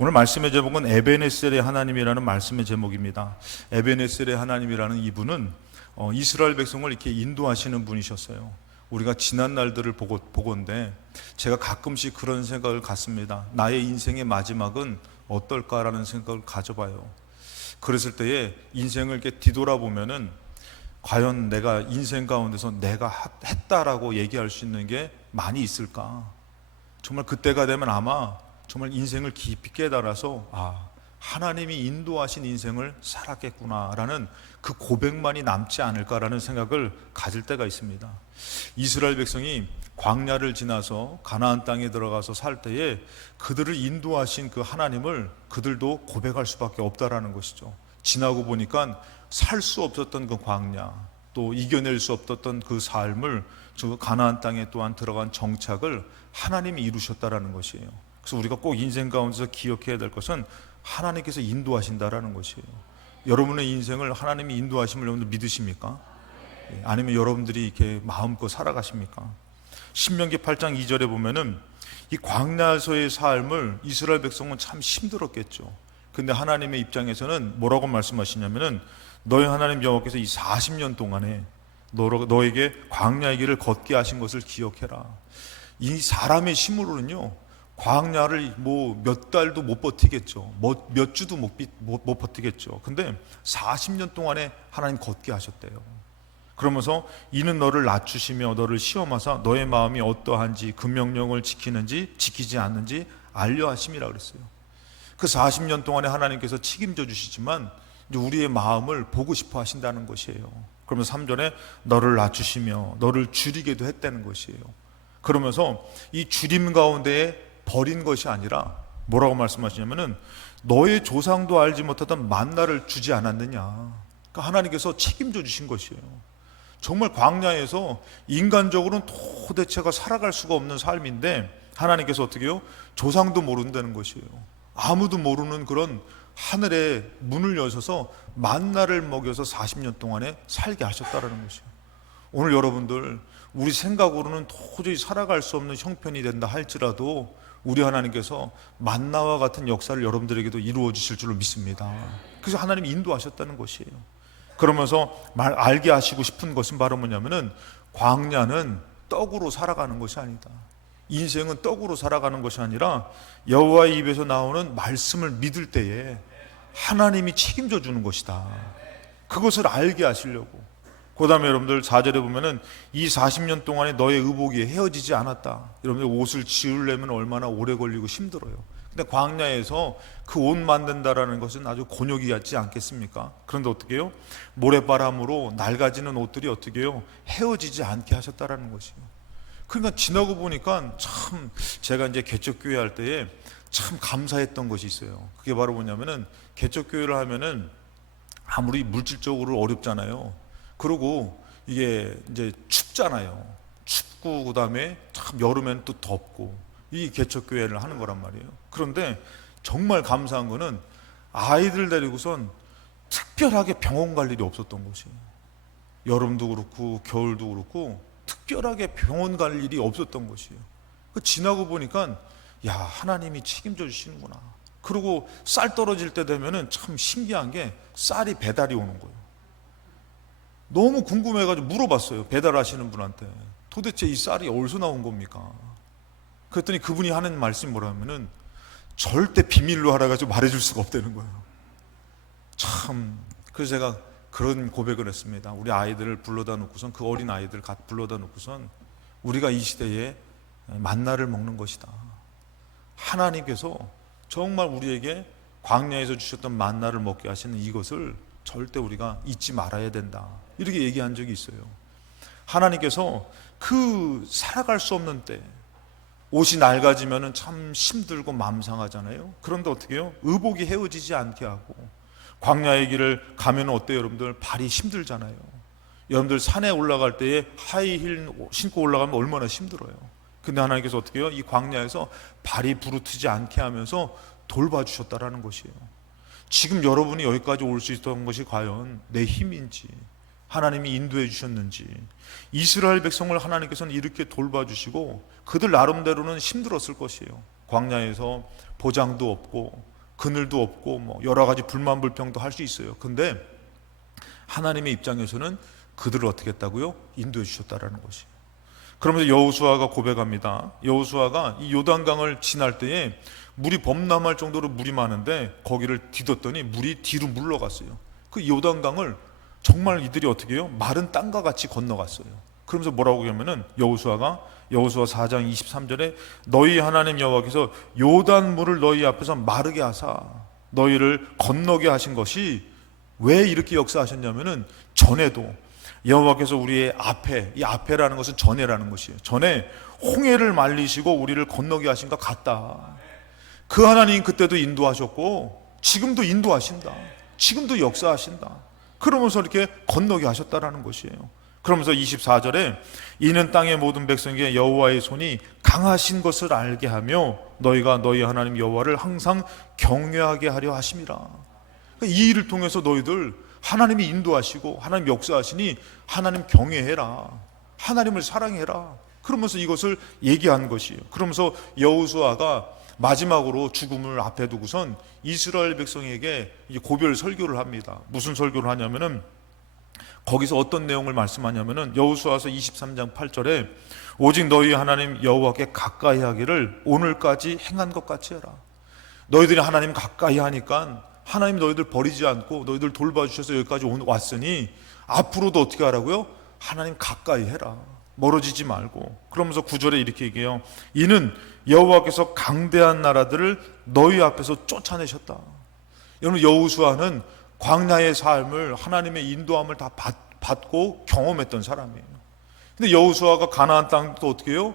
오늘 말씀의 제목은 에베네셀의 하나님이라는 말씀의 제목입니다. 에베네셀의 하나님이라는 이분은 이스라엘 백성을 이렇게 인도하시는 분이셨어요. 우리가 지난 날들을 보건대 제가 가끔씩 그런 생각을 갖습니다. 나의 인생의 마지막은 어떨까라는 생각을 가져봐요. 그랬을 때에 인생을 이렇게 뒤돌아보면은 과연 내가 인생 가운데서 내가 했다라고 얘기할 수 있는 게 많이 있을까? 정말 그때가 되면 아마 정말 인생을 깊이 깨달아서 하나님이 인도하신 인생을 살았겠구나라는 그 고백만이 남지 않을까라는 생각을 가질 때가 있습니다. 이스라엘 백성이 광야를 지나서 가나안 땅에 들어가서 살 때에 그들을 인도하신 그 하나님을 그들도 고백할 수밖에 없다라는 것이죠. 지나고 보니까 살 수 없었던 그 광야, 또 이겨낼 수 없었던 그 삶을 저 가나안 땅에 또한 들어간 정착을 하나님이 이루셨다라는 것이에요. 그래서 우리가 꼭 인생 가운데서 기억해야 될 것은 하나님께서 인도하신다라는 것이에요. 여러분의 인생을 하나님이 인도하심을 여러분들 믿으십니까? 아니면 여러분들이 이렇게 마음껏 살아가십니까? 신명기 8장 2절에 보면은 이 광야에서의 삶을 이스라엘 백성은 참 힘들었겠죠. 근데 하나님의 입장에서는 뭐라고 말씀하시냐면은 너희 하나님 여호와께서 이 40년 동안에 너에게 광야의 길을 걷게 하신 것을 기억해라. 이 사람의 힘으로는요 광야를 몇 달도 못 버티겠죠. 몇 주도 못 버티겠죠. 근데 40년 동안에 하나님 걷게 하셨대요. 그러면서 이는 너를 낮추시며 너를 시험하사 너의 마음이 어떠한지 그 명령을 지키는지 지키지 않는지 알려 하심이라 그랬어요. 그 40년 동안에 하나님께서 책임져 주시지만 이제 우리의 마음을 보고 싶어 하신다는 것이에요. 그러면서 3절에 너를 낮추시며 너를 줄이게도 했다는 것이에요. 그러면서 이 줄임 가운데에 버린 것이 아니라 뭐라고 말씀하시냐면은 너의 조상도 알지 못하던 만나를 주지 않았느냐. 그러니까 하나님께서 책임져 주신 것이에요. 정말 광야에서 인간적으로는 도대체가 살아갈 수가 없는 삶인데 하나님께서 어떻게 해요? 조상도 모른다는 것이에요. 아무도 모르는 그런 하늘에 문을 여셔서 만나를 먹여서 40년 동안에 살게 하셨다는 것이에요. 오늘 여러분들 우리 생각으로는 도저히 살아갈 수 없는 형편이 된다 할지라도 우리 하나님께서 만나와 같은 역사를 여러분들에게도 이루어 주실 줄로 믿습니다. 그래서 하나님이 인도하셨다는 것이에요. 그러면서 알게 하시고 싶은 것은 바로 뭐냐면은 광야는 떡으로 살아가는 것이 아니다. 인생은 떡으로 살아가는 것이 아니라 여호와의 입에서 나오는 말씀을 믿을 때에 하나님이 책임져 주는 것이다. 그것을 알게 하시려고. 그 다음에 여러분들 4절에 보면은 이 40년 동안에 너의 의복이 헤어지지 않았다. 여러분들 옷을 지으려면 얼마나 오래 걸리고 힘들어요. 근데 광야에서 그 옷 만든다라는 것은 아주 곤욕이 같지 않겠습니까? 그런데 어떻게 해요? 모래바람으로 낡아지는 옷들이 어떻게 해요? 헤어지지 않게 하셨다라는 것이에요. 그러니까 지나고 보니까 참 제가 이제 개척교회 할 때에 참 감사했던 것이 있어요. 그게 바로 뭐냐면은 개척교회를 하면은 아무리 물질적으로 어렵잖아요. 그리고 이게 이제 춥잖아요. 춥고 그다음에 참 여름엔 또 덥고 이 개척교회를 하는 거란 말이에요. 그런데 정말 감사한 거는 아이들 데리고선 특별하게 병원 갈 일이 없었던 것이에요. 여름도 그렇고 겨울도 그렇고 특별하게 병원 갈 일이 없었던 것이에요. 지나고 보니까 하나님이 책임져 주시는구나. 그리고 쌀 떨어질 때 되면은 참 신기한 게 쌀이 배달이 오는 거예요. 너무 궁금해가지고 물어봤어요. 배달하시는 분한테 도대체 이 쌀이 어디서 나온 겁니까? 그랬더니 그분이 하는 말씀이 뭐라면은 절대 비밀로 하라가지고 말해줄 수가 없다는 거예요. 참 그래서 제가 그런 고백을 했습니다. 우리 아이들을 불러다 놓고선 그 어린 아이들 불러다 놓고선 우리가 이 시대에 만나를 먹는 것이다. 하나님께서 정말 우리에게 광야에서 주셨던 만나를 먹게 하시는 이것을 절대 우리가 잊지 말아야 된다. 이렇게 얘기한 적이 있어요. 하나님께서 그 살아갈 수 없는 때 옷이 낡아지면 참 힘들고 마음 상하잖아요. 그런데 어떻게 해요? 의복이 헤어지지 않게 하고 광야의 길을 가면 어때요? 여러분들 발이 힘들잖아요. 여러분들 산에 올라갈 때에 하이힐 신고 올라가면 얼마나 힘들어요. 근데 하나님께서 어떻게 해요? 이 광야에서 발이 부르트지 않게 하면서 돌봐주셨다라는 것이에요. 지금 여러분이 여기까지 올 수 있었던 것이 과연 내 힘인지 하나님이 인도해 주셨는지, 이스라엘 백성을 하나님께서는 이렇게 돌봐주시고 그들 나름대로는 힘들었을 것이에요. 광야에서 보장도 없고 그늘도 없고 뭐 여러 가지 불만 불평도 할 수 있어요. 근데 하나님의 입장에서는 그들을 어떻게 했다고요? 인도해 주셨다라는 것이. 그러면서 여호수아가 고백합니다. 여호수아가 이 요단강을 지날 때에 물이 범람할 정도로 물이 많은데 거기를 디뎠더니 물이 뒤로 물러갔어요. 그 요단강을 정말 이들이 어떻게 해요? 마른 땅과 같이 건너갔어요. 그러면서 뭐라고 하냐면은 여호수아 4장 23절에 너희 하나님 여호와께서 요단 물을 너희 앞에서 마르게 하사 너희를 건너게 하신 것이 왜 이렇게 역사하셨냐면은 전에도 여호와께서 우리의 앞에, 이 앞에라는 것은 전에라는 것이에요. 전에 홍해를 말리시고 우리를 건너게 하신 것 같다. 그 하나님 그때도 인도하셨고 지금도 인도하신다. 지금도 역사하신다. 그러면서 이렇게 건너게 하셨다라는 것이에요. 그러면서 24절에 이는 땅의 모든 백성에게 여호와의 손이 강하신 것을 알게 하며 너희가 너희 하나님 여호와를 항상 경외하게 하려 하심이라. 이 일을 통해서 너희들 하나님이 인도하시고 하나님 역사하시니 하나님 경외해라, 하나님을 사랑해라, 그러면서 이것을 얘기한 것이에요. 그러면서 여호수아가 마지막으로 죽음을 앞에 두고선 이스라엘 백성에게 고별 설교를 합니다. 무슨 설교를 하냐면은 거기서 어떤 내용을 말씀하냐면은 여호수아서 23장 8절에 오직 너희 하나님 여호와께 가까이 하기를 오늘까지 행한 것 같이 해라. 너희들이 하나님 가까이 하니까 하나님 너희들 버리지 않고 너희들 돌봐주셔서 여기까지 왔으니 앞으로도 어떻게 하라고요? 하나님 가까이 해라. 멀어지지 말고. 그러면서 9절에 이렇게 얘기해요. 이는 여호와께서 강대한 나라들을 너희 앞에서 쫓아내셨다. 여러분, 여호수아는 광야의 삶을 하나님의 인도함을 다 받고 경험했던 사람이에요. 근데 여호수아가 가나안 땅도 어떻게 해요?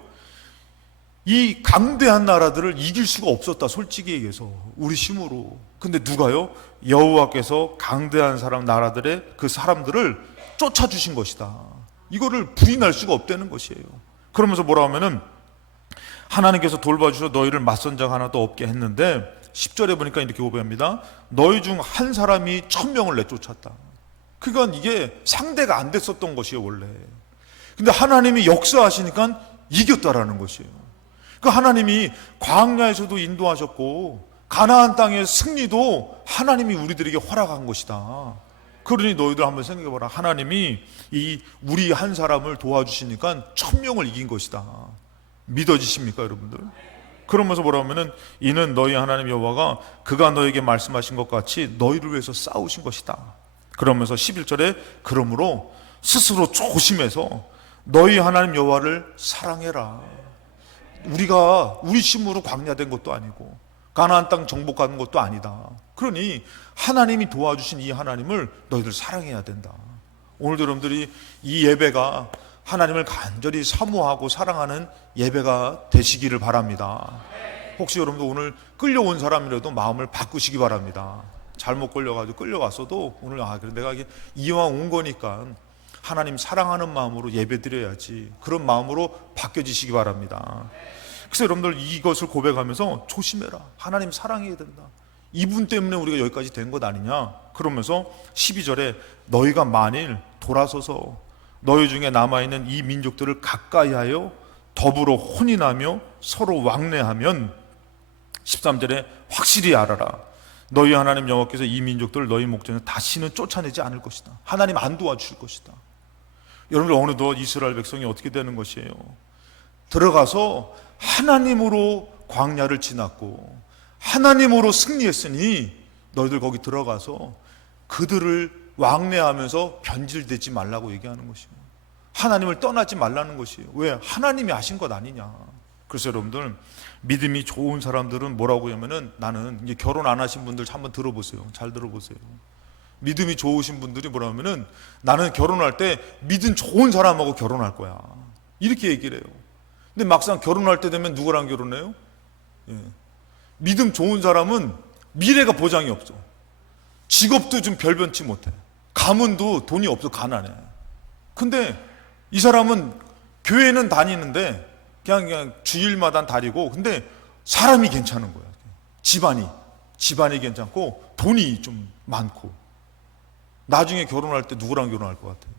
이 강대한 나라들을 이길 수가 없었다. 솔직히 얘기해서 우리 힘으로. 근데 누가요? 여호와께서 강대한 나라들의 그 사람들을 쫓아주신 것이다. 이거를 부인할 수가 없다는 것이에요. 그러면서 뭐라 하면은 하나님께서 돌봐주셔서 너희를 맞선 자가 하나도 없게 했는데 10절에 보니까 이렇게 고백합니다. 너희 중 한 사람이 1000명을 내쫓았다. 그건 이게 상대가 안 됐었던 것이에요, 원래. 근데 하나님이 역사하시니까 이겼다라는 것이에요. 그 하나님이 광야에서도 인도하셨고 가나안 땅의 승리도 하나님이 우리들에게 허락한 것이다. 그러니 너희들 한번 생각해봐라. 하나님이 이 우리 한 사람을 도와주시니까 1000명을 이긴 것이다. 믿어지십니까, 여러분들? 그러면서 뭐라 하면은 이는 너희 하나님 여호와가 그가 너에게 말씀하신 것 같이 너희를 위해서 싸우신 것이다. 그러면서 11절에 그러므로 스스로 조심해서 너희 하나님 여호와를 사랑해라. 우리가 우리 힘으로 광야된 것도 아니고 가나안 땅 정복하는 것도 아니다. 그러니 하나님이 도와주신 이 하나님을 너희들 사랑해야 된다. 오늘도 여러분들이 이 예배가 하나님을 간절히 사모하고 사랑하는 예배가 되시기를 바랍니다. 혹시 여러분도 오늘 끌려온 사람이라도 마음을 바꾸시기 바랍니다. 잘못 끌려가지고 끌려왔어도 오늘 그래 내가 이왕 온 거니까 하나님 사랑하는 마음으로 예배 드려야지, 그런 마음으로 바뀌어지시기 바랍니다. 그래서 여러분들 이것을 고백하면서 조심해라. 하나님 사랑해야 된다. 이분 때문에 우리가 여기까지 된 것 아니냐. 그러면서 12절에 너희가 만일 돌아서서 너희 중에 남아있는 이 민족들을 가까이 하여 더불어 혼인하며 서로 왕래하면 13절에 확실히 알아라. 너희 하나님 여호와께서 이 민족들을 너희 목전에 다시는 쫓아내지 않을 것이다. 하나님 안 도와주실 것이다. 여러분들 어느덧 이스라엘 백성이 어떻게 되는 것이에요? 들어가서 하나님으로 광야를 지났고 하나님으로 승리했으니 너희들 거기 들어가서 그들을 왕래하면서 변질되지 말라고 얘기하는 것이에요. 하나님을 떠나지 말라는 것이에요. 왜? 하나님이 하신 것 아니냐. 그래서 여러분들 믿음이 좋은 사람들은 뭐라고 하면은, 나는 이제 결혼 안 하신 분들 한번 들어보세요. 잘 들어보세요. 믿음이 좋으신 분들이 뭐라 하면은 나는 결혼할 때 믿음 좋은 사람하고 결혼할 거야. 이렇게 얘기를 해요. 근데 막상 결혼할 때 되면 누구랑 결혼해요? 예. 믿음 좋은 사람은 미래가 보장이 없어. 직업도 좀 별변치 못해. 가문도 돈이 없어. 가난해. 근데 이 사람은 교회는 다니는데 그냥 주일마다 다니고, 근데 사람이 괜찮은 거야. 집안이 괜찮고 돈이 좀 많고. 나중에 결혼할 때 누구랑 결혼할 것 같아요?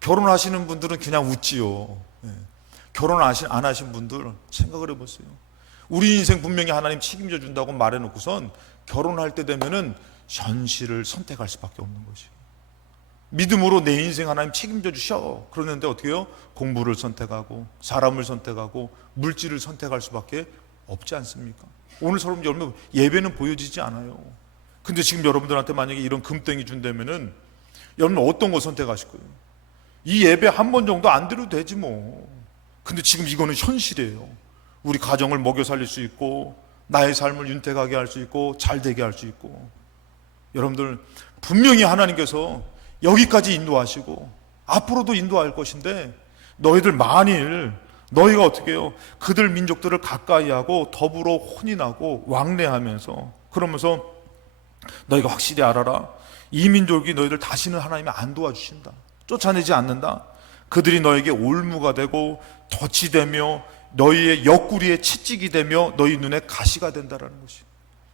결혼하시는 분들은 그냥 웃지요. 결혼 안 하신 분들 생각을 해보세요. 우리 인생 분명히 하나님 책임져 준다고 말해놓고선 결혼할 때 되면은 현실을 선택할 수밖에 없는 것이에요. 믿음으로 내 인생 하나님 책임져 주셔. 그러는데 어떻게 해요? 공부를 선택하고 사람을 선택하고 물질을 선택할 수밖에 없지 않습니까? 오늘 여러분 예배는 보여지지 않아요. 근데 지금 여러분들한테 만약에 이런 금땡이 준다면은 여러분 어떤 거 선택하실 거예요? 이 예배 한 번 정도 안 드려도 되지 뭐. 근데 지금 이거는 현실이에요. 우리 가정을 먹여 살릴 수 있고 나의 삶을 윤택하게 할 수 있고 잘 되게 할 수 있고, 여러분들 분명히 하나님께서 여기까지 인도하시고 앞으로도 인도할 것인데, 너희들 만일 너희가 어떻게 해요? 그들 민족들을 가까이 하고 더불어 혼인하고 왕래하면서, 그러면서 너희가 확실히 알아라, 이 민족이 너희들 다시는 하나님이 안 도와주신다, 쫓아내지 않는다. 그들이 너에게 올무가 되고 덫이 되며 너희의 옆구리에 채찍이 되며 너희 눈에 가시가 된다라는 것이.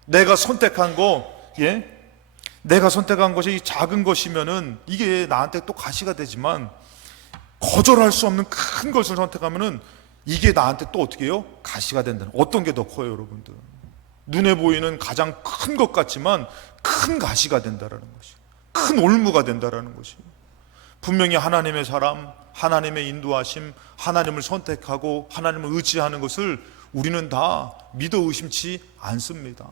내가 선택한 거, 내가 선택한 것이 작은 것이면은 이게 나한테 또 가시가 되지만, 거절할 수 없는 큰 것을 선택하면은 이게 나한테 또 어떻게 해요? 가시가 된다는. 어떤 게 더 커요, 여러분들? 눈에 보이는 가장 큰 것 같지만 큰 가시가 된다라는 것이, 큰 올무가 된다라는 것이. 분명히 하나님의 사람, 하나님의 인도하심, 하나님을 선택하고 하나님을 의지하는 것을 우리는 다 믿어 의심치 않습니다.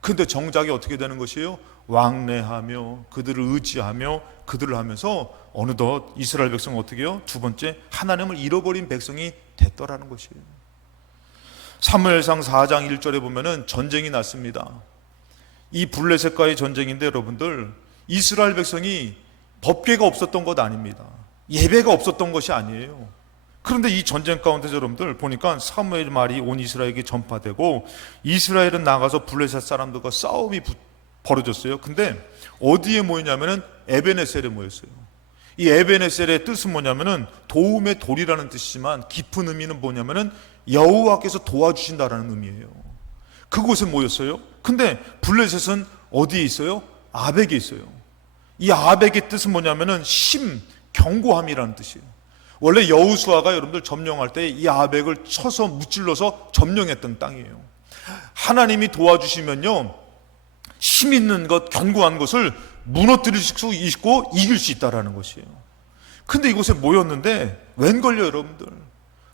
그런데 정작이 어떻게 되는 것이에요? 왕래하며 그들을 의지하며 그들을 하면서 어느덧 이스라엘 백성은 어떻게 해요? 두 번째, 하나님을 잃어버린 백성이 됐더라는 것이에요. 사무엘상 4장 1절에 보면은 전쟁이 났습니다. 이 블레셋과의 전쟁인데, 여러분들 이스라엘 백성이 법궤가 없었던 것 아닙니다. 예배가 없었던 것이 아니에요. 그런데 이 전쟁 가운데서 여러분들 보니까 사무엘 말이 온 이스라엘에게 전파되고 이스라엘은 나가서 블레셋 사람들과 싸움이 벌어졌어요. 근데 어디에 모이냐면은 에베네셀에 모였어요. 이 에베네셀의 뜻은 뭐냐면은 도움의 돌이라는 뜻이지만 깊은 의미는 뭐냐면은 여호와께서 도와주신다라는 의미예요. 그곳에 모였어요. 근데 블레셋은 어디에 있어요? 아벡에 있어요. 이 아벡의 뜻은 뭐냐면은 견고함이라는 뜻이에요. 원래 여호수아가 여러분들 점령할 때 이 아벡을 쳐서 무찔러서 점령했던 땅이에요. 하나님이 도와주시면요, 힘 있는 것, 견고한 것을 무너뜨릴 수 있고 이길 수 있다라는 것이에요. 근데 이곳에 모였는데 웬걸요, 여러분들?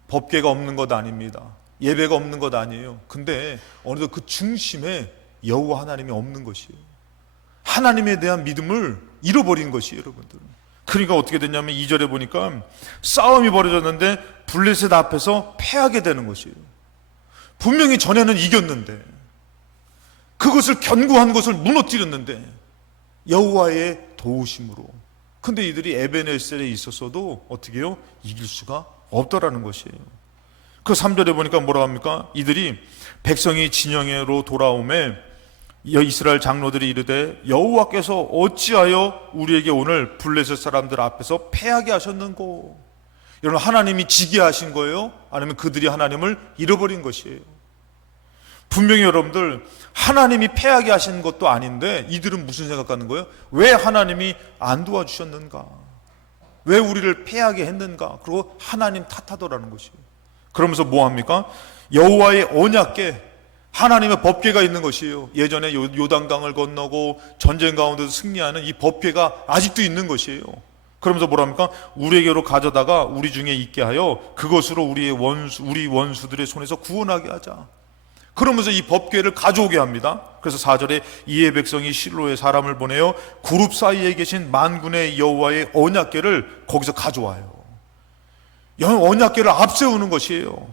법궤가 없는 것 아닙니다. 예배가 없는 것 아니에요. 근데 어느덧 그 중심에 여호와 하나님이 없는 것이에요. 하나님에 대한 믿음을 잃어버린 것이에요, 여러분들. 그러니까 어떻게 됐냐면 2절에 보니까 싸움이 벌어졌는데 블레셋 앞에서 패하게 되는 것이에요. 분명히 전에는 이겼는데, 그것을 견고한 것을 무너뜨렸는데 여호와의 도우심으로. 근데 이들이 에베네셀에 있었어도 어떻게 해요? 이길 수가 없더라는 것이에요. 그 3절에 보니까 뭐라고 합니까? 이들이 백성이 진영으로 돌아오매 이스라엘 장로들이 이르되 여호와께서 어찌하여 우리에게 오늘 블레셋 사람들 앞에서 패하게 하셨는고? 여러분, 하나님이 지게 하신 거예요? 아니면 그들이 하나님을 잃어버린 것이에요? 분명히 여러분들 하나님이 패하게 하신 것도 아닌데 이들은 무슨 생각하는 거예요? 왜 하나님이 안 도와주셨는가? 왜 우리를 패하게 했는가? 그리고 하나님 탓하더라는 것이에요. 그러면서 뭐 합니까? 여호와의 언약궤, 하나님의 법궤가 있는 것이에요. 예전에 요단강을 건너고 전쟁 가운데서 승리하는 이 법궤가 아직도 있는 것이에요. 그러면서 뭐랍니까? 우리에게로 가져다가 우리 중에 있게 하여 그것으로 우리 원수들의 손에서 구원하게 하자. 그러면서 이 법궤를 가져오게 합니다. 그래서 4절에 이에 백성이 실로에 사람을 보내어 그룹 사이에 계신 만군의 여호와의 언약궤를 거기서 가져와요. 언약궤를 앞세우는 것이에요.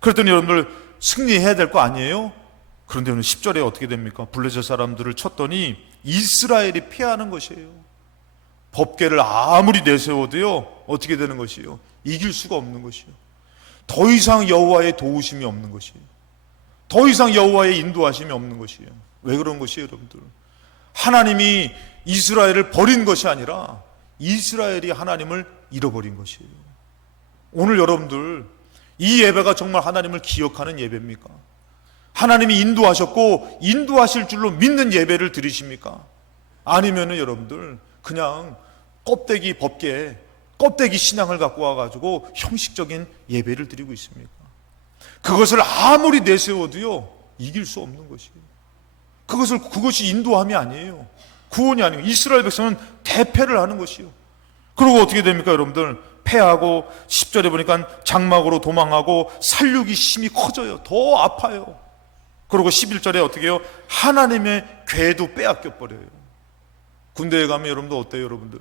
그랬더니 여러분들 승리해야 될 거 아니에요? 그런데 오늘 10절에 어떻게 됩니까? 블레셋 사람들을 쳤더니 이스라엘이 패하는 것이에요. 법궤를 아무리 내세워도요, 어떻게 되는 것이에요? 이길 수가 없는 것이에요. 더 이상 여호와의 도우심이 없는 것이에요. 더 이상 여호와의 인도하심이 없는 것이에요. 왜 그런 것이에요, 여러분들? 하나님이 이스라엘을 버린 것이 아니라 이스라엘이 하나님을 잃어버린 것이에요. 오늘 여러분들 이 예배가 정말 하나님을 기억하는 예배입니까? 하나님이 인도하셨고 인도하실 줄로 믿는 예배를 드리십니까? 아니면은 여러분들 그냥 껍데기 법궤, 껍데기 신앙을 갖고 와가지고 형식적인 예배를 드리고 있습니까? 그것을 아무리 내세워도요 이길 수 없는 것이에요. 그것이 인도함이 아니에요. 구원이 아니에요. 이스라엘 백성은 대패를 하는 것이요. 그리고 어떻게 됩니까 여러분들? 패하고 10절에 보니까 장막으로 도망하고 살육이 심히 커져요. 더 아파요. 그리고 11절에 어떻게 해요? 하나님의 궤도 빼앗겨 버려요. 군대에 가면 여러분들 어때요 여러분들?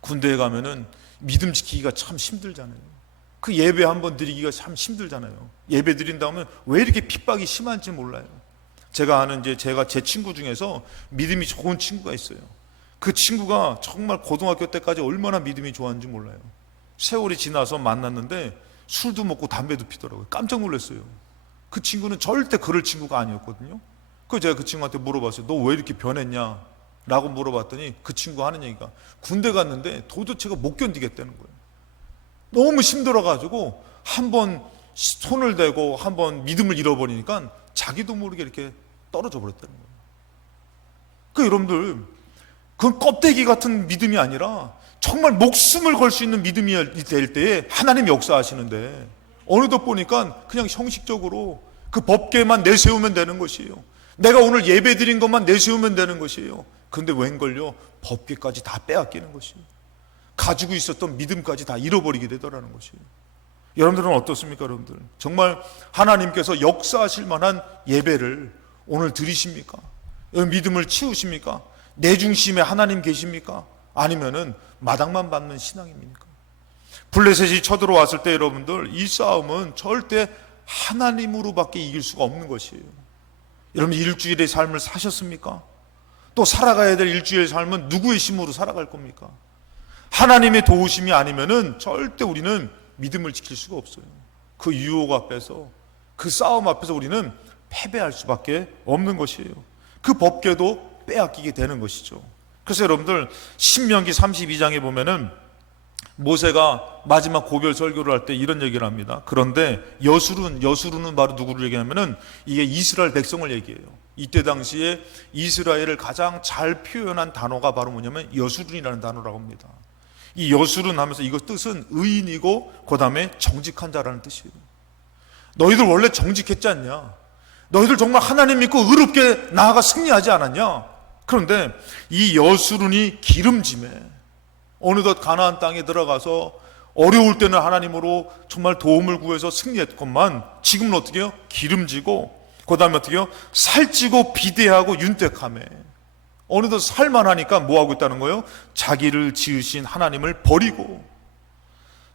군대에 가면은 믿음 지키기가 참 힘들잖아요. 그 예배 한번 드리기가 참 힘들잖아요. 예배 드린다 하면 왜 이렇게 핍박이 심한지 몰라요. 제가 아는 제 친구 중에서 믿음이 좋은 친구가 있어요. 그 친구가 정말 고등학교 때까지 얼마나 믿음이 좋았는지 몰라요. 세월이 지나서 만났는데 술도 먹고 담배도 피더라고요. 깜짝 놀랐어요. 그 친구는 절대 그럴 친구가 아니었거든요. 그래서 제가 그 친구한테 물어봤어요. 너 왜 이렇게 변했냐? 라고 물어봤더니 그 친구가 하는 얘기가 군대 갔는데 도대체가 못 견디겠다는 거예요. 너무 힘들어가지고 한번 손을 대고 한번 믿음을 잃어버리니까 자기도 모르게 이렇게 떨어져 버렸다는 거예요. 그 여러분들 그건 껍데기 같은 믿음이 아니라 정말 목숨을 걸 수 있는 믿음이 될 때에 하나님 역사하시는데 어느덧 보니까 그냥 형식적으로 그 법궤만 내세우면 되는 것이에요. 내가 오늘 예배 드린 것만 내세우면 되는 것이에요. 그런데 웬걸요? 법궤까지 다 빼앗기는 것이에요. 가지고 있었던 믿음까지 다 잃어버리게 되더라는 것이에요. 여러분들은 어떻습니까 여러분들? 정말 하나님께서 역사하실 만한 예배를 오늘 드리십니까? 믿음을 치우십니까? 내 중심에 하나님 계십니까? 아니면은 마당만 받는 신앙입니까? 블레셋이 쳐들어왔을 때 여러분들 이 싸움은 절대 하나님으로밖에 이길 수가 없는 것이에요. 여러분 일주일의 삶을 사셨습니까? 또 살아가야 될 일주일의 삶은 누구의 힘으로 살아갈 겁니까? 하나님의 도우심이 아니면은 절대 우리는 믿음을 지킬 수가 없어요. 그 유혹 앞에서 그 싸움 앞에서 우리는 패배할 수밖에 없는 것이에요. 그 법궤도 빼앗기게 되는 것이죠. 그래서 여러분들 신명기 32장에 보면은 모세가 마지막 고별 설교를 할 때 이런 얘기를 합니다. 그런데 여수르는 바로 누구를 얘기하면은 이게 이스라엘 백성을 얘기해요. 이때 당시에 이스라엘을 가장 잘 표현한 단어가 바로 뭐냐면 여수른이라는 단어라고 합니다. 이 여수른 하면서 이거 뜻은 의인이고 그 다음에 정직한 자라는 뜻이에요. 너희들 원래 정직했지 않냐? 너희들 정말 하나님 믿고 의롭게 나아가 승리하지 않았냐? 그런데 이 여수른이 기름짐에 어느덧 가나안 땅에 들어가서 어려울 때는 하나님으로 정말 도움을 구해서 승리했건만 지금은 어떻게 해요? 기름지고 그 다음에 어떻게 해요? 살찌고 비대하고 윤택하며 어느덧 살만하니까 뭐하고 있다는 거예요? 자기를 지으신 하나님을 버리고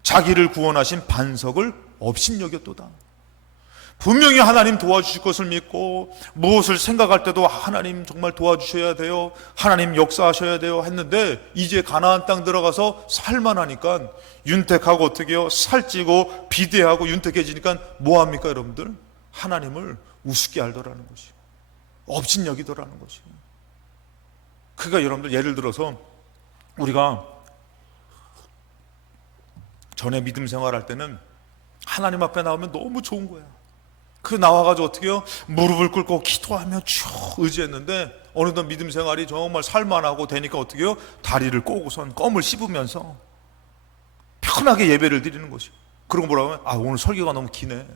자기를 구원하신 반석을 업신여겼도다. 분명히 하나님 도와주실 것을 믿고 무엇을 생각할 때도 하나님 정말 도와주셔야 돼요, 하나님 역사하셔야 돼요 했는데 이제 가나안 땅 들어가서 살만하니까 윤택하고 어떻게 해요? 살찌고 비대하고 윤택해지니까 뭐합니까 여러분들? 하나님을 우습게 알더라는 것이에요. 업신여기더라는 것이에요. 그러니까 여러분들 예를 들어서 우리가 전에 믿음 생활할 때는 하나님 앞에 나오면 너무 좋은 거야. 그 나와가지고 어떻게 해요? 무릎을 꿇고 기도하며 쭉 의지했는데 어느덧 믿음 생활이 정말 살만하고 되니까 어떻게 해요? 다리를 꼬고선 껌을 씹으면서 편하게 예배를 드리는 것이에요. 그러고 뭐라고 하면 오늘 설교가 너무 기네,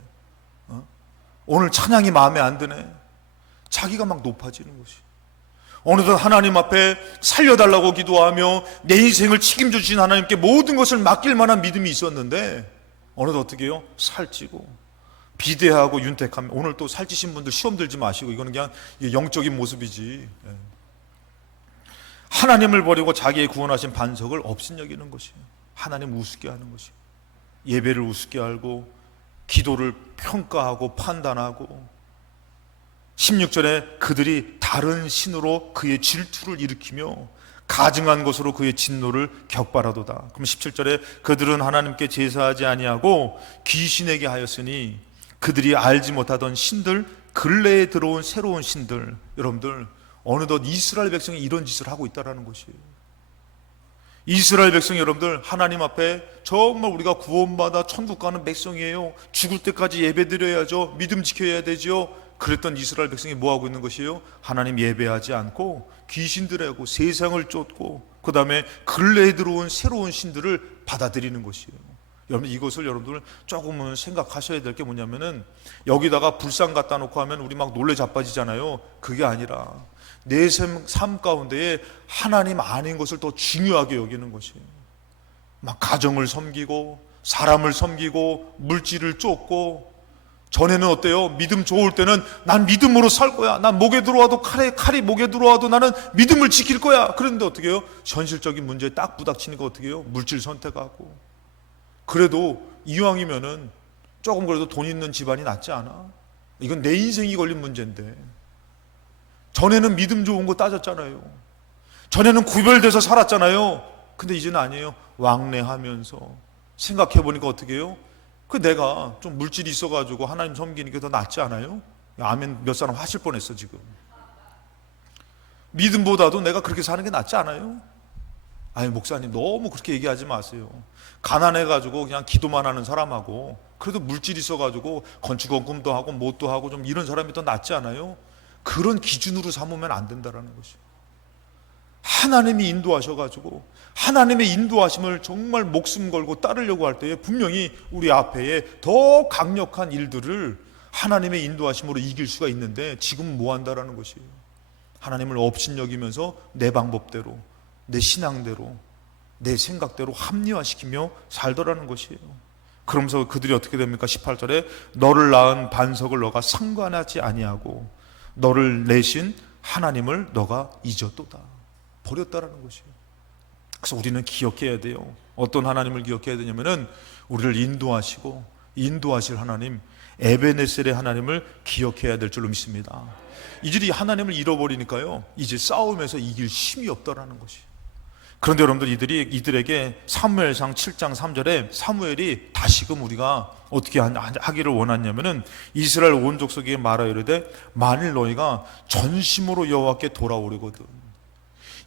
오늘 찬양이 마음에 안 드네. 자기가 막 높아지는 것이에요. 어느덧 하나님 앞에 살려달라고 기도하며 내 인생을 책임져 주신 하나님께 모든 것을 맡길 만한 믿음이 있었는데 어느덧 어떻게 해요? 살찌고 비대하고 윤택하면 오늘 또 살찌신 분들 시험 들지 마시고 이거는 그냥 영적인 모습이지. 하나님을 버리고 자기의 구원하신 반석을 업신여기는 것이에요. 하나님 우습게 하는 것이에요. 예배를 우습게 알고 기도를 평가하고 판단하고 16절에 그들이 다른 신으로 그의 질투를 일으키며 가증한 것으로 그의 진노를 격발하도다. 그럼 17절에 그들은 하나님께 제사하지 아니하고 귀신에게 하였으니 그들이 알지 못하던 신들, 근래에 들어온 새로운 신들. 여러분들 어느덧 이스라엘 백성이 이런 짓을 하고 있다는 것이에요. 이스라엘 백성 여러분들 하나님 앞에 정말 우리가 구원받아 천국 가는 백성이에요. 죽을 때까지 예배드려야죠. 믿음 지켜야 되죠. 그랬던 이스라엘 백성이 뭐하고 있는 것이에요? 하나님 예배하지 않고 귀신들하고 세상을 쫓고 그 다음에 근래에 들어온 새로운 신들을 받아들이는 것이에요. 여러분 이것을 여러분들 조금은 생각하셔야 될 게 뭐냐면은 여기다가 불상 갖다 놓고 하면 우리 막 놀래 자빠지잖아요. 그게 아니라 내 삶 가운데에 하나님 아닌 것을 더 중요하게 여기는 것이에요. 막 가정을 섬기고 사람을 섬기고 물질을 쫓고, 전에는 어때요? 믿음 좋을 때는 난 믿음으로 살 거야. 난 목에 들어와도 칼이 목에 들어와도 나는 믿음을 지킬 거야. 그런데 어떻게 해요? 현실적인 문제에 딱 부닥치니까 어떻게 해요? 물질 선택하고. 그래도 이왕이면은 조금 그래도 돈 있는 집안이 낫지 않아? 이건 내 인생이 걸린 문제인데. 전에는 믿음 좋은 거 따졌잖아요. 전에는 구별돼서 살았잖아요. 근데 이제는 아니에요. 왕래하면서. 생각해보니까 어떻게 해요? 내가 좀 물질이 있어가지고 하나님 섬기는 게 더 낫지 않아요? 아멘 몇 사람 하실 뻔했어 지금. 믿음보다도 내가 그렇게 사는 게 낫지 않아요? 아니 목사님 너무 그렇게 얘기하지 마세요. 가난해가지고 그냥 기도만 하는 사람하고 그래도 물질이 있어가지고 건축원금도 하고 뭣도 하고 좀 이런 사람이 더 낫지 않아요? 그런 기준으로 삼으면 안 된다는 것이요. 하나님이 인도하셔가지고 하나님의 인도하심을 정말 목숨 걸고 따르려고 할 때에 분명히 우리 앞에 더 강력한 일들을 하나님의 인도하심으로 이길 수가 있는데 지금 뭐 한다라는 것이에요. 하나님을 업신여기면서 내 방법대로, 내 신앙대로, 내 생각대로 합리화시키며 살더라는 것이에요. 그러면서 그들이 어떻게 됩니까? 18절에 너를 낳은 반석을 너가 상관하지 아니하고 너를 내신 하나님을 너가 잊었도다. 버렸다라는 것이에요. 그래서 우리는 기억해야 돼요. 어떤 하나님을 기억해야 되냐면은 우리를 인도하시고 인도하실 하나님, 에베네셀의 하나님을 기억해야 될 줄로 믿습니다. 이들이 하나님을 잃어버리니까요, 이제 싸움에서 이길 힘이 없다라는 것이에요. 그런데 여러분들 이들에게 사무엘상 7장 3절에 사무엘이 다시금 우리가 어떻게 하기를 원하냐면은 이스라엘 온 족속에게 말하여 이르되 만일 너희가 전심으로 여호와께 돌아오려거든,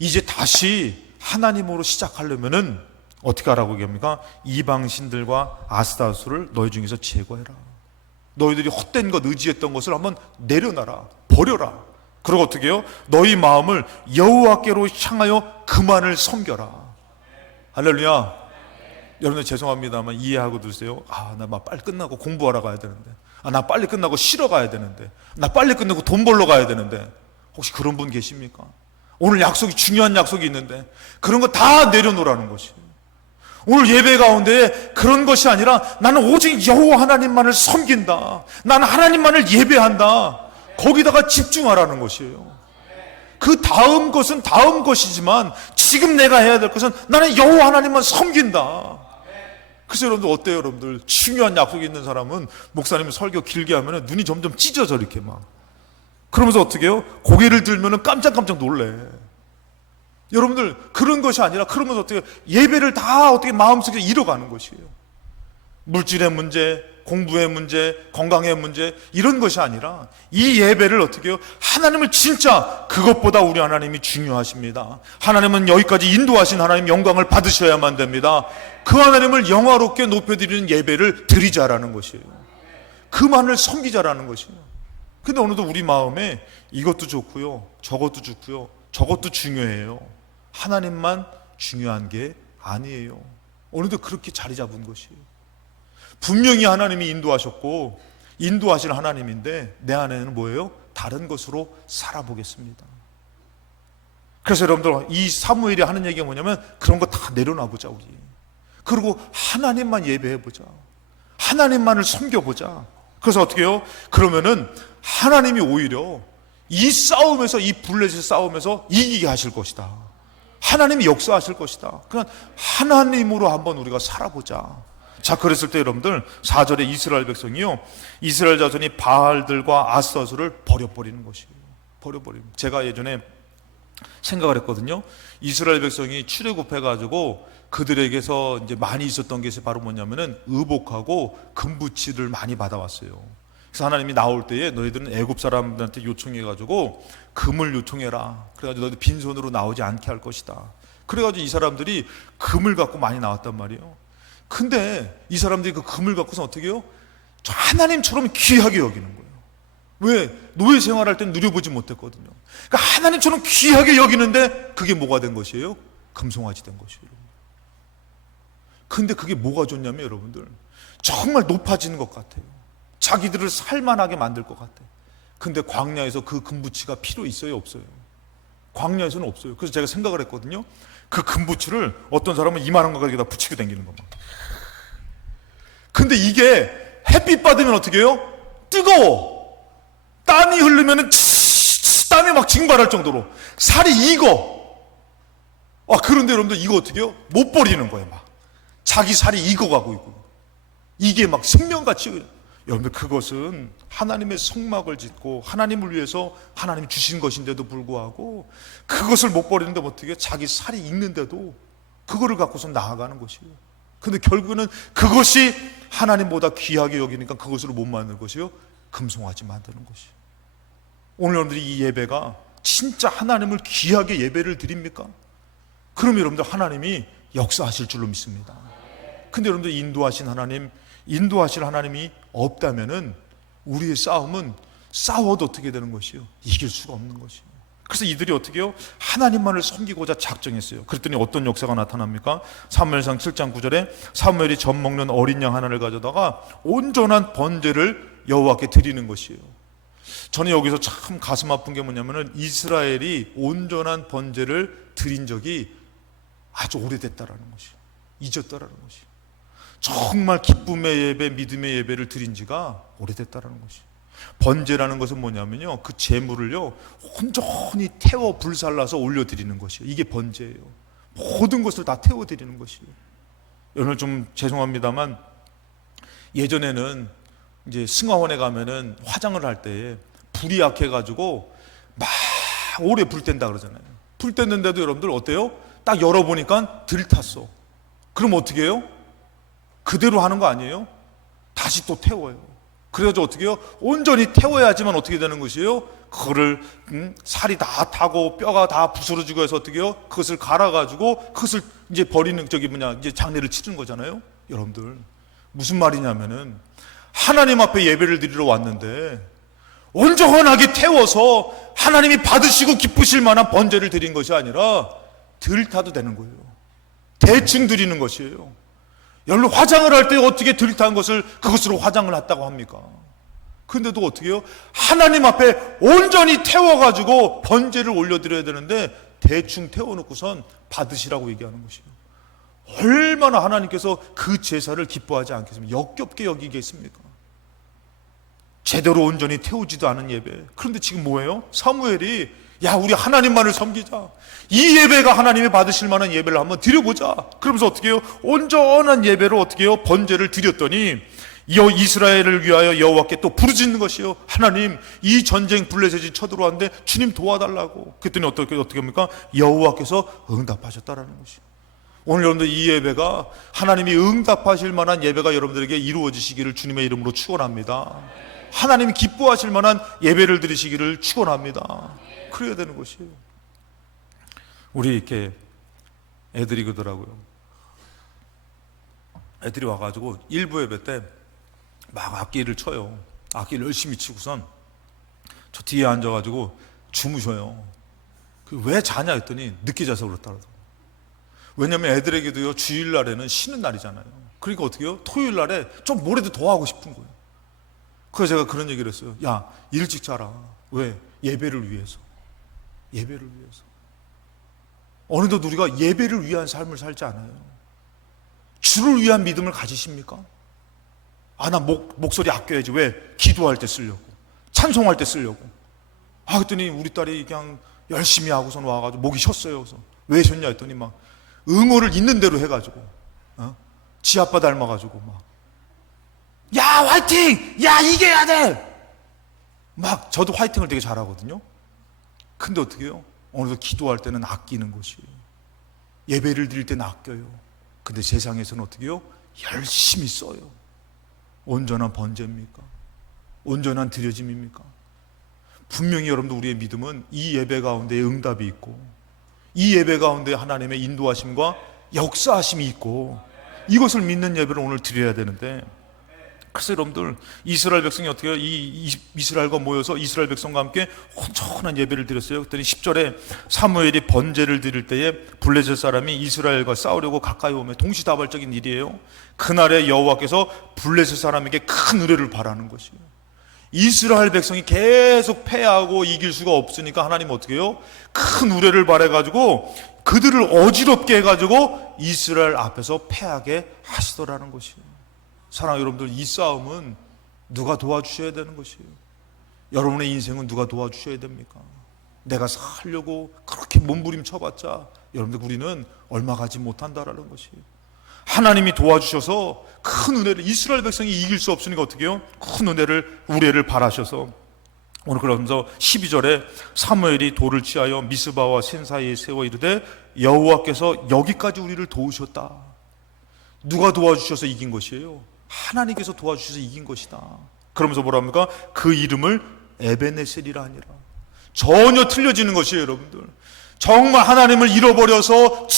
이제 다시 하나님으로 시작하려면은 어떻게 하라고 얘기합니까? 이방신들과 아스타스를 너희 중에서 제거해라. 너희들이 헛된 것, 의지했던 것을 한번 내려놔라, 버려라. 그리고 어떻게 해요? 너희 마음을 여호와께로 향하여 그만을 섬겨라. 할렐루야. 여러분들 죄송합니다만 이해하고 두세요. 나 빨리 끝나고 공부하러 가야 되는데, 나 빨리 끝나고 쉬러 가야 되는데, 나 빨리 끝나고 돈 벌러 가야 되는데. 혹시 그런 분 계십니까? 오늘 약속이, 중요한 약속이 있는데 그런 거 다 내려놓으라는 것이에요. 오늘 예배 가운데 그런 것이 아니라 나는 오직 여호와 하나님만을 섬긴다, 나는 하나님만을 예배한다, 거기다가 집중하라는 것이에요. 그 다음 것은 다음 것이지만 지금 내가 해야 될 것은 나는 여호와 하나님만 섬긴다. 그래서 여러분들 어때요? 여러분들 중요한 약속이 있는 사람은 목사님 설교 길게 하면 눈이 점점 찢어져 이렇게 막. 그러면서 어떻게 해요? 고개를 들면 깜짝깜짝 놀래. 여러분들 그런 것이 아니라 그러면서 어떻게 예배를 다 어떻게 마음속에 잃어가는 것이에요. 물질의 문제, 공부의 문제, 건강의 문제, 이런 것이 아니라 이 예배를 어떻게 해요? 하나님을 진짜, 그것보다 우리 하나님이 중요하십니다. 하나님은 여기까지 인도하신 하나님 영광을 받으셔야만 됩니다. 그 하나님을 영화롭게 높여드리는 예배를 드리자라는 것이에요. 그만을 섬기자라는 것이에요. 근데 오늘도 우리 마음에 이것도 좋고요, 저것도 좋고요, 저것도 중요해요. 하나님만 중요한 게 아니에요. 오늘도 그렇게 자리 잡은 것이에요. 분명히 하나님이 인도하셨고 인도하실 하나님인데 내 안에는 뭐예요? 다른 것으로 살아보겠습니다. 그래서 여러분들 이 사무엘이 하는 얘기가 뭐냐면 그런 거 다 내려놔보자 우리. 그리고 하나님만 예배해보자. 하나님만을 섬겨보자. 그래서 어떻게 해요? 그러면은 하나님이 오히려 이 싸움에서, 이 블레셋 싸움에서 이기게 하실 것이다. 하나님이 역사하실 것이다. 그냥 하나님으로 한번 우리가 살아보자. 자, 그랬을 때 여러분들 4절에 이스라엘 백성이요, 이스라엘 자손이 바알들과 아스타스를 버려버리는 것이에요. 버려버리는. 제가 예전에 생각을 했거든요. 이스라엘 백성이 출애굽해가지고 그들에게서 이제 많이 있었던 것이 바로 뭐냐면은 의복하고 금부치를 많이 받아왔어요. 그래서 하나님이 나올 때에 너희들은 애굽 사람들한테 요청해가지고 금을 요청해라. 그래가지고 너희들 빈손으로 나오지 않게 할 것이다. 그래가지고 이 사람들이 금을 갖고 많이 나왔단 말이에요. 근데 이 사람들이 그 금을 갖고서 어떻게 해요? 하나님처럼 귀하게 여기는 거예요. 왜? 노예 생활할 땐 누려보지 못했거든요. 그러니까 하나님처럼 귀하게 여기는데 그게 뭐가 된 것이에요? 금송아지 된 것이에요. 근데 그게 뭐가 좋냐면 여러분들, 정말 높아지는 것 같아요. 자기들을 살만하게 만들 것 같아요. 근데 광야에서 그 금부치가 필요 있어요, 없어요? 광야에서는 없어요. 그래서 제가 생각을 했거든요. 그 금부치를 어떤 사람은 이만한 거 가지고 다 붙이고 다니는 거만. 근데 이게 햇빛 받으면 어떻게 해요? 뜨거워. 땀이 흐르면 땀이 막 증발할 정도로 살이 익어. 그런데 여러분들 이거 어떻게 해요? 못 버리는 거예요. 막 자기 살이 익어가고 있고, 이게 막 생명같이. 여러분들, 그것은 하나님의 성막을 짓고 하나님을 위해서 하나님이 주신 것인데도 불구하고 그것을 못 버리는데 어떻게 자기 살이 익는데도 그거를 갖고서 나아가는 것이에요. 근데 결국에는 그것이 하나님보다 귀하게 여기니까 그것으로 못 만드는 것이요, 금송아지 만드는 것이에요. 오늘 여러분들이 이 예배가 진짜 하나님을 귀하게 예배를 드립니까? 그러면 여러분들 하나님이 역사하실 줄로 믿습니다. 근데 여러분들 인도하실 하나님이 없다면은 우리의 싸움은 싸워도 어떻게 되는 것이요? 이길 수가 없는 것이에요. 그래서 이들이 어떻게 해요? 하나님만을 섬기고자 작정했어요. 그랬더니 어떤 역사가 나타납니까? 사무엘상 7장 9절에 사무엘이 젖 먹는 어린 양 하나를 가져다가 온전한 번제를 여호와께 드리는 것이에요. 저는 여기서 참 가슴 아픈 게 뭐냐면은 이스라엘이 온전한 번제를 드린 적이 아주 오래됐다라는 것이에요. 잊었다라는 것이에요. 정말 기쁨의 예배, 믿음의 예배를 드린 지가 오래됐다라는 것이에요. 번제라는 것은 뭐냐면요, 그 제물을요 온전히 태워 불살라서 올려드리는 것이에요. 이게 번제예요. 모든 것을 다 태워드리는 것이에요. 오늘 좀 죄송합니다만, 예전에는 이제 승하원에 가면은 화장을 할 때 불이 약해가지고 막 오래 불 뗀다 그러잖아요. 불 뗐는데도 여러분들 어때요? 딱 열어보니까 들탔어. 그럼 어떻게 해요? 그대로 하는 거 아니에요? 다시 또 태워요. 그래가지고 어떻게 해요? 온전히 태워야지만 어떻게 되는 것이에요? 그거를 살이 다 타고 뼈가 다 부스러지고 해서 어떻게 해요? 그것을 갈아가지고 그것을 이제 버리는 이제 장례를 치르는 거잖아요. 여러분들, 무슨 말이냐면은 하나님 앞에 예배를 드리러 왔는데 온전하게 태워서 하나님이 받으시고 기쁘실 만한 번제를 드린 것이 아니라 덜 타도 되는 거예요. 대충 드리는 것이에요. 여러분, 화장을 할 때 어떻게 들탄 것을 그것으로 화장을 했다고 합니까? 근데도 어떻게 해요? 하나님 앞에 온전히 태워가지고 번제를 올려드려야 되는데 대충 태워놓고선 받으시라고 얘기하는 것이에요. 얼마나 하나님께서 그 제사를 기뻐하지 않겠습니까? 역겹게 여기겠습니까? 제대로 온전히 태우지도 않은 예배. 그런데 지금 뭐예요? 사무엘이 우리 하나님만을 섬기자, 이 예배가 하나님이 받으실 만한 예배를 한번 드려보자. 그러면서 어떻게 해요? 온전한 예배로 어떻게 해요? 번제를 드렸더니 이스라엘을 위하여 여호와께 또 부르짖는 것이요, 하나님, 이 전쟁 블레셋이 쳐들어왔는데 주님 도와달라고. 그랬더니 어떻게 합니까? 여호와께서 응답하셨다라는 것이요. 오늘 여러분들 이 예배가 하나님이 응답하실 만한 예배가 여러분들에게 이루어지시기를 주님의 이름으로 축원합니다. 하나님이 기뻐하실 만한 예배를 드리시기를 축원합니다. 그래야 되는 것이에요. 우리 이렇게 애들이 그러더라고요. 애들이 와가지고 일부 예배 때 막 악기를 쳐요. 악기를 열심히 치고선 저 뒤에 앉아가지고 주무셔요. 왜 자냐 했더니 늦게 자서 그렇다고. 왜냐면 애들에게도요, 주일날에는 쉬는 날이잖아요. 그러니까 어떻게 해요? 토요일날에 좀 뭐라도 더 하고 싶은 거예요. 그래서 제가 그런 얘기를 했어요. 야, 일찍 자라. 왜? 예배를 위해서. 예배를 위해서. 어느덧 우리가 예배를 위한 삶을 살지 않아요. 주를 위한 믿음을 가지십니까? 나 목소리 아껴야지. 왜? 기도할 때 쓰려고, 찬송할 때 쓰려고. 그랬더니 우리 딸이 그냥 열심히 하고선 와가지고 목이 쉬었어요. 그래서 왜 쉬었냐 했더니 막 응호를 있는 대로 해가지고, 지 아빠 닮아가지고 야, 화이팅! 야, 이겨야 돼! 막 저도 화이팅을 되게 잘하거든요. 근데 어떻게 해요? 어느덧 기도할 때는 아끼는 것이에요. 예배를 드릴 때는 아껴요. 근데 세상에서는 어떻게 해요? 열심히 써요. 온전한 번제입니까? 온전한 드려짐입니까? 분명히 여러분들, 우리의 믿음은 이 예배 가운데 응답이 있고, 이 예배 가운데 하나님의 인도하심과 역사하심이 있고, 이것을 믿는 예배를 오늘 드려야 되는데, 그래서 여러분들 이스라엘 백성이 어떻게 해요? 이스라엘과 모여서 이스라엘 백성과 함께 혼전한 예배를 드렸어요. 그랬더니 10절에 사무엘이 번제를 드릴 때에 블레셋 사람이 이스라엘과 싸우려고 가까이 오면 동시다발적인 일이에요. 그날에 여호와께서 블레셋 사람에게 큰 은혜를 바라는 것이에요. 이스라엘 백성이 계속 패하고 이길 수가 없으니까 하나님 어떻게 해요? 큰 우레를 바래가지고 그들을 어지럽게 해가지고 이스라엘 앞에서 패하게 하시더라는 것이에요. 사랑하는 여러분들, 이 싸움은 누가 도와주셔야 되는 것이에요. 여러분의 인생은 누가 도와주셔야 됩니까? 내가 살려고 그렇게 몸부림쳐봤자 여러분들 우리는 얼마 가지 못한다라는 것이에요. 하나님이 도와주셔서 큰 은혜를, 이스라엘 백성이 이길 수 없으니까 어떻게 해요? 큰 은혜를, 우레를 바라셔서 오늘 그러면서 12절에 사무엘이 돌을 취하여 미스바와 센 사이에 세워 이르되 여호와께서 여기까지 우리를 도우셨다. 누가 도와주셔서 이긴 것이에요? 하나님께서 도와주셔서 이긴 것이다. 그러면서 뭐라 합니까? 그 이름을 에베네셀이라 하니라. 전혀 틀려지는 것이에요, 여러분들. 정말 하나님을 잃어버려서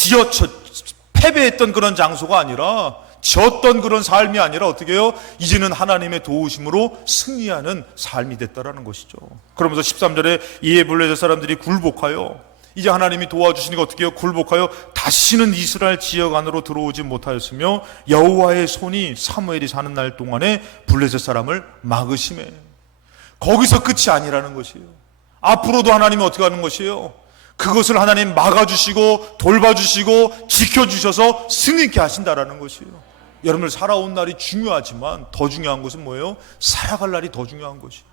패배했던 그런 장소가 아니라, 졌던 그런 삶이 아니라 어떻게 해요? 이제는 하나님의 도우심으로 승리하는 삶이 됐다라는 것이죠. 그러면서 13절에 이에 블레셋 사람들이 굴복하여, 이제 하나님이 도와주시니까 어떻게 해요? 굴복하여 다시는 이스라엘 지역 안으로 들어오지 못하였으며 여호와의 손이 사무엘이 사는 날 동안에 블레셋 사람을 막으심에, 거기서 끝이 아니라는 것이에요. 앞으로도 하나님이 어떻게 하는 것이에요? 그것을 하나님 막아주시고 돌봐주시고 지켜주셔서 승리케 하신다라는 것이에요. 여러분들 살아온 날이 중요하지만 더 중요한 것은 뭐예요? 살아갈 날이 더 중요한 것이에요.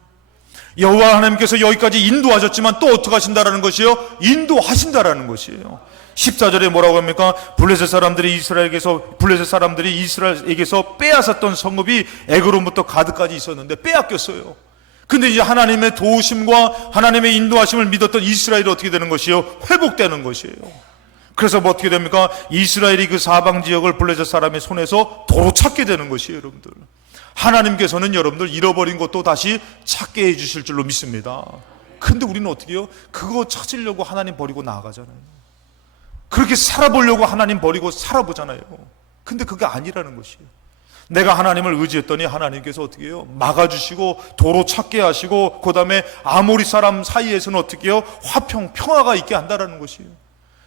여호와 하나님께서 여기까지 인도하셨지만 또 어떻게 하신다라는 것이에요? 인도하신다라는 것이에요. 14절에 뭐라고 합니까? 블레셋 사람들이 이스라엘에게서 빼앗았던 성읍이 에그론부터 가드까지 있었는데 빼앗겼어요. 근데 이제 하나님의 도우심과 하나님의 인도하심을 믿었던 이스라엘이 어떻게 되는 것이요? 회복되는 것이에요. 그래서 뭐 어떻게 됩니까? 이스라엘이 그 사방 지역을 블레셋 사람의 손에서 도로 찾게 되는 것이에요, 여러분들. 하나님께서는 여러분들 잃어버린 것도 다시 찾게 해주실 줄로 믿습니다. 근데 우리는 어떻게 해요? 그거 찾으려고 하나님 버리고 나아가잖아요. 그렇게 살아보려고 하나님 버리고 살아보잖아요. 근데 그게 아니라는 것이에요. 내가 하나님을 의지했더니 하나님께서 어떻게 해요? 막아주시고 도로 찾게 하시고 그 다음에 아모리 사람 사이에서는 어떻게 해요? 평화가 있게 한다라는 것이에요.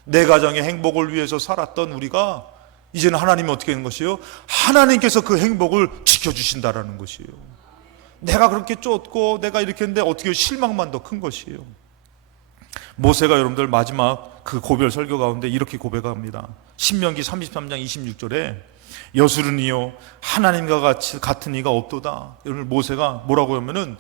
내 가정의 행복을 위해서 살았던 우리가 이제는 하나님이 어떻게 하는 것이에요? 하나님께서 그 행복을 지켜주신다라는 것이에요. 내가 그렇게 쫓고 내가 이렇게 했는데 어떻게 실망만 더 큰 것이에요. 모세가 여러분들 마지막 그 고별 설교 가운데 이렇게 고백합니다. 신명기 33장 26절에 여수르니요 하나님과 같은 이가 없도다. 여러분 모세가 뭐라고 하면은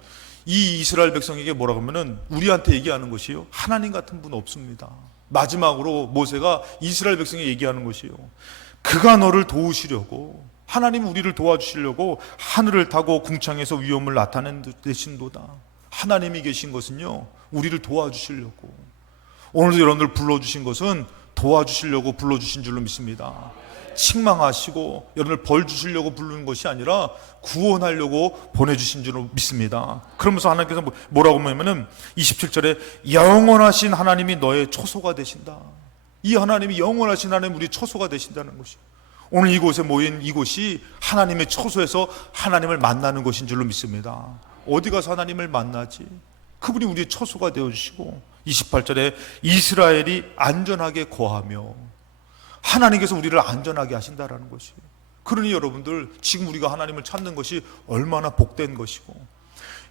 이 이스라엘 백성에게 뭐라고 하면은 우리한테 얘기하는 것이요, 하나님 같은 분 없습니다. 마지막으로 모세가 이스라엘 백성에 얘기하는 것이요, 그가 너를 도우시려고, 하나님이 우리를 도와주시려고 하늘을 타고 궁창에서 위험을 나타내신도다. 하나님이 계신 것은요 우리를 도와주시려고, 오늘도 여러분들 불러주신 것은 도와주시려고 불러주신 줄로 믿습니다. 책망하시고 여러분을 벌 주시려고 부르는 것이 아니라 구원하려고 보내주신 줄로 믿습니다. 그러면서 하나님께서 뭐라고 하냐면은 27절에 영원하신 하나님이 너의 초소가 되신다. 이 하나님이 영원하신 하나님, 우리 초소가 되신다는 것이에요. 오늘 이곳에 모인 이곳이 하나님의 초소에서 하나님을 만나는 곳인 줄로 믿습니다. 어디 가서 하나님을 만나지? 그분이 우리의 초소가 되어주시고 28절에 이스라엘이 안전하게 거하며, 하나님께서 우리를 안전하게 하신다라는 것이에요. 그러니 여러분들 지금 우리가 하나님을 찾는 것이 얼마나 복된 것이고,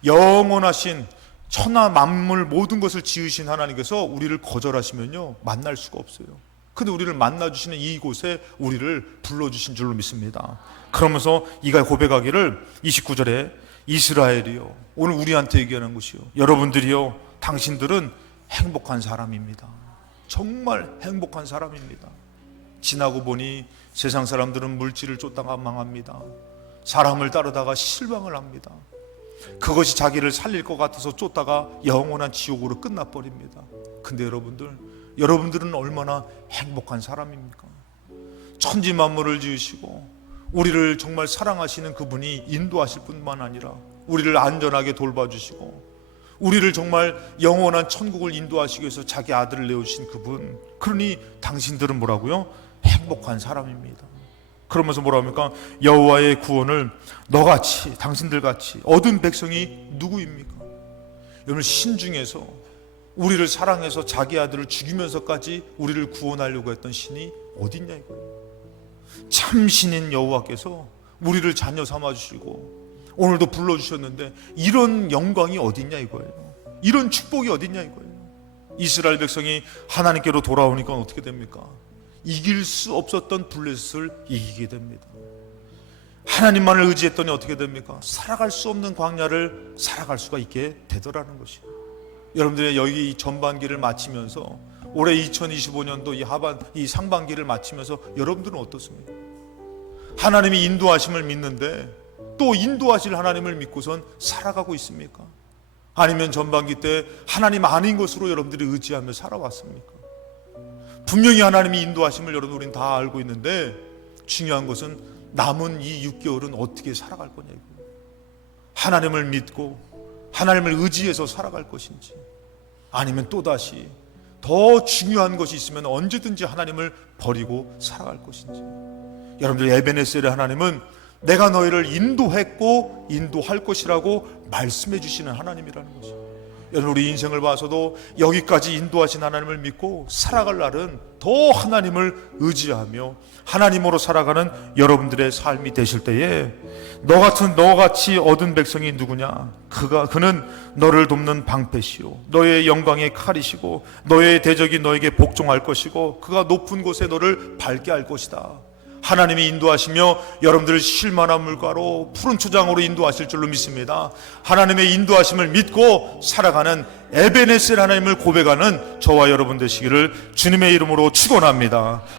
영원하신 천하 만물 모든 것을 지으신 하나님께서 우리를 거절하시면요 만날 수가 없어요. 근데 우리를 만나주시는 이곳에 우리를 불러주신 줄로 믿습니다. 그러면서 이가 고백하기를 29절에 이스라엘이요, 오늘 우리한테 얘기하는 것이요, 여러분들이요 당신들은 행복한 사람입니다. 정말 행복한 사람입니다. 지나고 보니 세상 사람들은 물질을 쫓다가 망합니다. 사람을 따르다가 실망을 합니다. 그것이 자기를 살릴 것 같아서 쫓다가 영원한 지옥으로 끝나버립니다. 근데 여러분들은 얼마나 행복한 사람입니까? 천지 만물을 지으시고 우리를 정말 사랑하시는 그분이 인도하실 뿐만 아니라 우리를 안전하게 돌봐주시고 우리를 정말 영원한 천국을 인도하시기 위해서 자기 아들을 내어주신 그분, 그러니 당신들은 뭐라고요? 행복한 사람입니다. 그러면서 뭐라 합니까? 여호와의 구원을 너같이, 당신들같이 얻은 백성이 누구입니까? 여러분, 신중에서 우리를 사랑해서 자기 아들을 죽이면서까지 우리를 구원하려고 했던 신이 어딨냐 이거예요. 참 신인 여호와께서 우리를 자녀 삼아주시고 오늘도 불러주셨는데 이런 영광이 어딨냐 이거예요. 이런 축복이 어딨냐 이거예요. 이스라엘 백성이 하나님께로 돌아오니까 어떻게 됩니까? 이길 수 없었던 블레셋을 이기게 됩니다. 하나님만을 의지했더니 어떻게 됩니까? 살아갈 수 없는 광야를 살아갈 수가 있게 되더라는 것이에요. 여러분들의 여기 이 전반기를 마치면서 올해 2025년도 이 상반기를 마치면서 여러분들은 어떻습니까? 하나님이 인도하심을 믿는데 또 인도하실 하나님을 믿고선 살아가고 있습니까? 아니면 전반기 때 하나님 아닌 것으로 여러분들이 의지하며 살아왔습니까? 분명히 하나님이 인도하심을 여러분 우리는 다 알고 있는데 중요한 것은 남은 이 6개월은 어떻게 살아갈 거냐고. 하나님을 믿고 하나님을 의지해서 살아갈 것인지, 아니면 또다시 더 중요한 것이 있으면 언제든지 하나님을 버리고 살아갈 것인지. 여러분들, 에베네셀의 하나님은 내가 너희를 인도했고 인도할 것이라고 말씀해 주시는 하나님이라는 것이죠. 여러분, 우리 인생을 봐서도 여기까지 인도하신 하나님을 믿고 살아갈 날은 더 하나님을 의지하며 하나님으로 살아가는 여러분들의 삶이 되실 때에 너같이 얻은 백성이 누구냐? 그는 너를 돕는 방패시오, 너의 영광의 칼이시고 너의 대적이 너에게 복종할 것이고 그가 높은 곳에 너를 밟게 할 것이다. 하나님이 인도하시며 여러분들을 쉴만한 물가로 푸른 초장으로 인도하실 줄로 믿습니다. 하나님의 인도하심을 믿고 살아가는 에베네셀 하나님을 고백하는 저와 여러분 되시기를 주님의 이름으로 축원합니다.